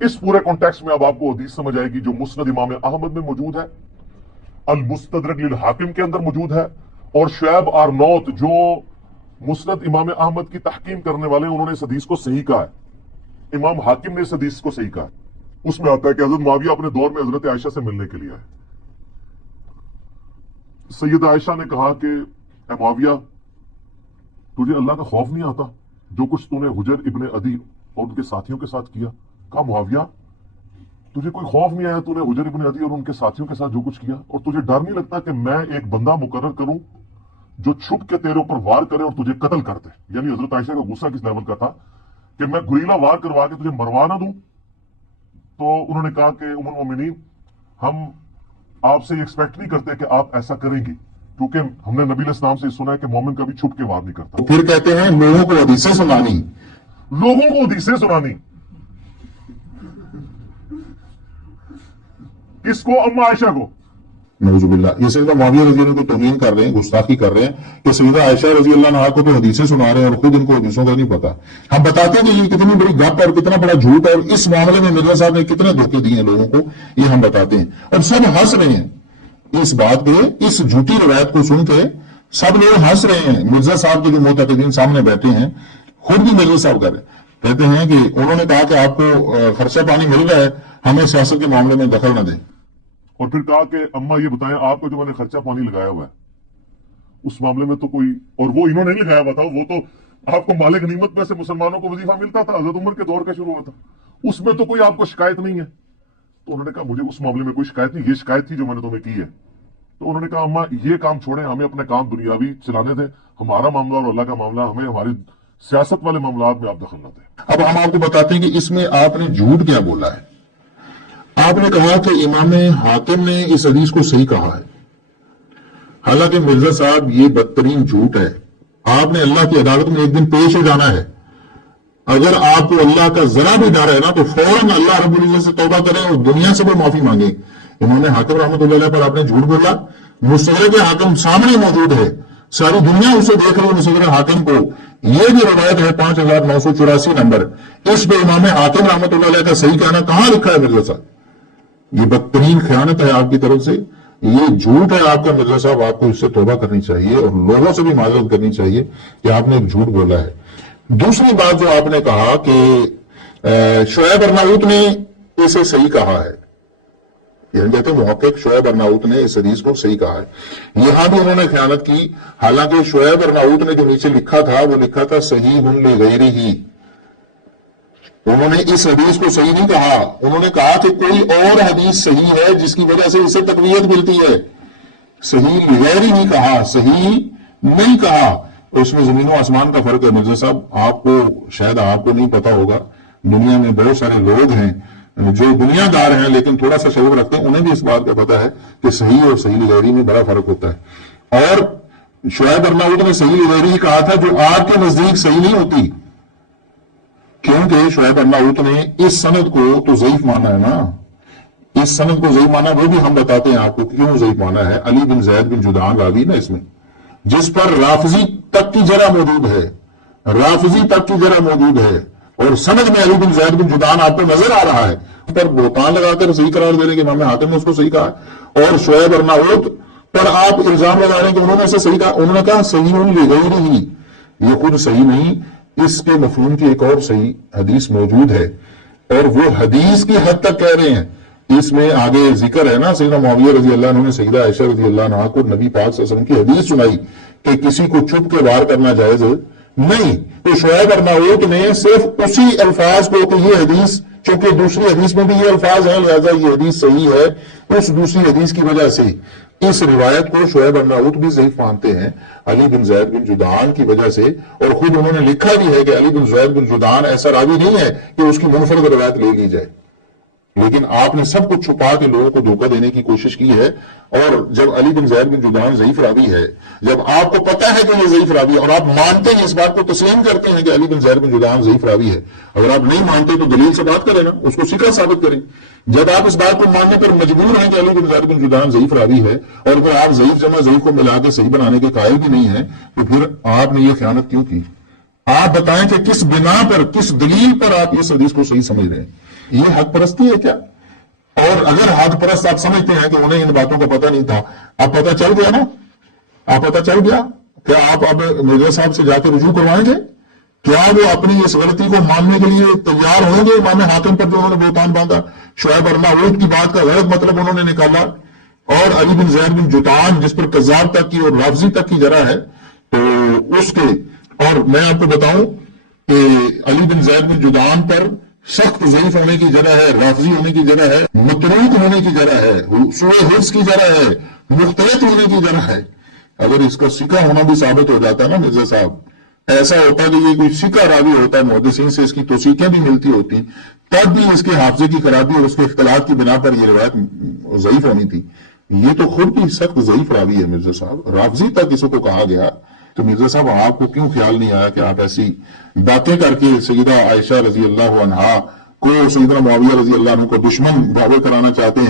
اس پورے کانٹیکس میں اب آپ کو حدیث سمجھ آئے گی جو مسند امام احمد میں موجود ہے، المستدرک للحاکم کے اندر موجود ہے، اور شعیب آرنوت جو مسند امام احمد کی تحقیم کرنے والے ہیں، انہوں نے اس حدیث کو صحیح کہا ہے، امام حاکم نے اس حدیث کو صحیح کہا ہے۔ اس میں آتا ہے کہ حضرت معاویہ اپنے دور میں حضرت عائشہ سے ملنے کے لیے آئے۔ سیدہ عائشہ نے کہا کہ اے معاویہ، تجھے اللہ کا خوف نہیں آتا جو کچھ تو نے حجر ابن عدی اور ان کے ساتھیوں کے ساتھ کیا؟ کہا معاویہ، تجھے کوئی خوف نہیں آیا تو نے حجر ابن عدی اور ان کے ساتھیوں کے ساتھ جو کچھ کیا؟ اور تجھے ڈر نہیں لگتا کہ میں ایک بندہ مقرر کروں جو چھپ کے تیرے اوپر وار کرے اور تجھے قتل کر دے؟ یعنی حضرت عائشہ کا غصہ کس لیول کا تھا کہ میں گریلا وار کروا کے تجھے مروا نہ دوں؟ تو انہوں نے کہا کہ ام المومنین، ہم آپ سے ایکسپیکٹ نہیں کرتے کہ آپ ایسا کریں گی، کیونکہ ہم نے نبی علیہ السلام سے سنا ہے کہ مومن کبھی چھپ کے وار نہیں کرتا۔ پھر کہتے ہیں لوگوں کو حدیثیں سنانی، لوگوں کو حدیثیں سنانی، کس کو؟ اما عائشہ کو۔ نعوذ باللہ، یہ سیدہ معاویہ رضی اللہ عنہ کو توہین کر رہے ہیں، گستاخی کر رہے ہیں کہ سیدہ عائشہ رضی اللہ عنہا کو تو حدیثیں سنا رہے ہیں اور خود ان کو حدیثوں کا نہیں پتا۔ ہم بتاتے ہیں کہ یہ کتنی بڑی گپ اور کتنا بڑا جھوٹ ہے، اور اس معاملے میں مرزا صاحب نے کتنے دھوکے دیے ہیں لوگوں کو، یہ ہم بتاتے ہیں، اور سب ہنس رہے ہیں اس بات پہ، اس جھوٹی روایت کو سن کے سب لوگ ہنس رہے ہیں۔ مرزا صاحب کے جو معتقدین سامنے بیٹھے ہیں، خود بھی مرزا صاحب کر رہے ہیں، کہتے ہیں کہ انہوں نے کہا کہ آپ کو خرچہ پانی مل رہا ہے، ہمیں سیاست کے معاملے میں دخل نہ دیں۔ اور پھر کہا کہ اما یہ بتائیں، آپ کو جو میں نے خرچہ پانی لگایا ہوا ہے اس معاملے میں تو کوئی، اور وہ انہوں نے نہیں لگایا ہوا تھا، وہ تو آپ کو مال غنیمت میں سے مسلمانوں کو وظیفہ ملتا تھا، حضرت عمر کے دور کا شروع ہوا تھا، اس میں تو کوئی آپ کو شکایت نہیں ہے۔ تو انہوں نے کہا مجھے اس معاملے میں کوئی شکایت نہیں، یہ شکایت تھی جو میں نے تمہیں کی ہے۔ تو انہوں نے کہا اما یہ کام چھوڑیں، ہمیں اپنے کام دنیاوی چلانے دیں، ہمارا معاملہ اور اللہ کا معاملہ، ہمیں ہماری سیاست والے معاملات میں آپ دخل نہ دیں۔ اب ہم آپ کو بتاتے ہیں کہ اس میں آپ نے جھوٹ کیا بولا ہے۔ آپ نے کہا کہ امام حاکم نے اس حدیث کو صحیح کہا ہے، حالانکہ مرزا صاحب یہ بدترین جھوٹ ہے۔ آپ نے اللہ کی عدالت میں ایک دن پیش ہو جانا ہے، اگر آپ کو اللہ کا ذرا بھی ڈر ہے نا تو فوراً اللہ رب العزت سے توبہ کریں اور دنیا سے بھی معافی مانگیں۔ امام حاکم رحمۃ اللہ علیہ پر آپ نے جھوٹ بولا، مستدرک حاکم سامنے موجود ہے، ساری دنیا اسے دیکھ رہی ہے مستدرک حاکم کو، یہ بھی روایت ہے 5984 نمبر، اس پہ امام حاکم رحمۃ اللہ علیہ کا صحیح کہنا کہاں لکھا ہے مرزا صاحب؟ یہ بدترین خیانت ہے آپ کی طرف سے، یہ جھوٹ ہے آپ کا مرزا صاحب، آپ کو اس سے توبہ کرنی چاہیے اور لوگوں سے بھی معذرت کرنی چاہیے کہ آپ نے ایک جھوٹ بولا ہے۔ دوسری بات جو آپ نے کہا کہ شعیب ارناؤت نے اسے صحیح کہا ہے، یعنی کہتے ہیں محقق شعیب ارناؤت نے اس حدیث کو صحیح کہا ہے، یہاں بھی انہوں نے خیانت کی، حالانکہ شعیب ارناؤت نے جو نیچے لکھا تھا وہ لکھا تھا صحیح لغیرہ، انہوں نے اس حدیث کو صحیح نہیں کہا، انہوں نے کہا کہ کوئی اور حدیث صحیح ہے جس کی وجہ سے اسے تقویت ملتی ہے، صحیح لغیرہ نہیں کہا، صحیح نہیں کہا۔ اس میں زمین و آسمان کا فرق ہے مرزا صاحب، آپ کو شاید آپ کو نہیں پتا ہوگا، دنیا میں بہت سارے لوگ ہیں جو دنیا دار ہیں لیکن تھوڑا سا شعور رکھتے ہیں، انہیں بھی اس بات کا پتا ہے کہ صحیح اور صحیح لغیرہ میں بڑا فرق ہوتا ہے۔ اور شعیب ارناؤت نے صحیح لغیرہ کہا تھا جو آپ کے نزدیک صحیح نہیں ہوتی، کیونکہ شعیب ارناؤت نے اس سند کو تو ضعیف مانا ہے نا، اس سند کو ضعیف مانا، وہ بھی ہم بتاتے ہیں آپ کو کیوں ضعیف مانا ہے۔ علی بن زید بن جدعان راوی نا اس میں، جس پر رافضی تک کی جرح موجود ہے، رافضی تک کی جرح موجود ہے، اور سند میں علی بن زید بن جدعان آپ کو نظر آ رہا ہے، پر بہتان لگا کر صحیح قرار دے رہے کہ امام حاکم نے اس کو صحیح کہا، اور شعیب ارناؤت پر آپ الزام لگا رہے ہیں کہ انہوں نے اسے صحیح کہا، انہوں نے کہا صحیح لغیرہ، یہ خود صحیح نہیں، اس کے مفہوم کی ایک اور صحیح حدیث موجود ہے، اور وہ حدیث کی حد تک کہہ رہے ہیں، اس میں آگے ذکر ہے نا سیدنا معاویہ رضی اللہ عنہ نے سیدہ عائشہ رضی اللہ عنہ کو نبی پاک صلی اللہ علیہ وسلم کی حدیث سنائی کہ کسی کو چھپ کے وار کرنا جائز نہیں، تو شعیب ارناؤت نے صرف اسی الفاظ کو کہ یہ حدیث، چونکہ دوسری حدیث میں بھی یہ الفاظ ہیں لہذا یہ حدیث صحیح ہے، اس دوسری حدیث کی وجہ سے اس روایت کو شعیب ارناؤت بھی ضعیف مانتے ہیں علی بن زید بن جدعان کی وجہ سے، اور خود انہوں نے لکھا بھی ہے کہ علی بن زید بن جدعان ایسا راوی نہیں ہے کہ اس کی منفرد روایت لے لی جائے، لیکن آپ نے سب کچھ چھپا کے لوگوں کو دھوکہ دینے کی کوشش کی ہے۔ اور جب علی بن زید بن جدعان ضعیف راوی ہے، جب آپ کو پتا ہے کہ یہ ضعیف راوی ہے اور آپ مانتے ہیں، اس بات کو تسلیم کرتے ہیں کہ علی بن زید بن جدعان ضعیف راوی ہے، اگر آپ نہیں مانتے تو دلیل سے بات کریں نا، اس کو ثقہ ثابت کریں۔ جب آپ اس بات کو ماننے پر مجبور ہیں کہ علی بن زید بن جدعان ضعیف راوی ہے، اور پھر آپ ضعیف جمع ضعیف کو ملا کے صحیح بنانے کے قائل بھی نہیں ہیں، تو پھر آپ نے یہ خیانت کیوں کی؟ آپ بتائیں کہ کس بنا پر، کس دلیل پر آپ اس حدیث کو صحیح سمجھ رہے ہیں؟ یہ حق پرستی ہے کیا؟ اور اگر حق پرست آپ سمجھتے ہیں کہ انہیں ان باتوں کا پتہ نہیں تھا، اب پتہ چل گیا نا، اب پتہ چل گیا، کیا آپ اب مرزا صاحب سے جا کے رجوع کروائیں گے؟ کیا وہ اپنی اس غلطی کو ماننے کے لیے تیار ہوں گے؟ امام حاکم پر جو انہوں نے بہتان باندھا، شعیب ارناؤوت کی بات کا غلط مطلب انہوں نے نکالا، اور علی بن زید بن جدعان جس پر کذاب تک کی اور رافضی تک کی جرح ہے، تو اس کے، اور میں آپ کو بتاؤں کہ علی بن زید بن جدعان پر سخت ضعیف ہونے کی جرح ہے، رافضی ہونے کی جرح ہے، متروک ہونے کی جرح ہے، سوء حفظ کی جرح ہے، مختلط ہونے کی جرح ہے۔ اگر اس کا سکہ ہونا بھی ثابت ہو جاتا ہے نا مرزا صاحب، ایسا ہوتا کہ یہ کوئی سکہ راوی ہوتا ہے، محدثین سے اس کی توثیقیں بھی ملتی ہوتی، تب بھی اس کے حافظے کی خرابی اور اس کے اختلاط کی بنا پر یہ روایت ضعیف ہونی تھی۔ یہ تو خود بھی سخت ضعیف راوی ہے مرزا صاحب، رافضی تک اس کو کہا گیا۔ تو مرزا صاحب آپ کو کیوں خیال نہیں آیا کہ آپ ایسی باتیں کر کے سیدہ عائشہ رضی اللہ عنہا کو، سیدنا معاویہ رضی اللہ عنہ کو دشمن دعوے کرانا چاہتے ہیں؟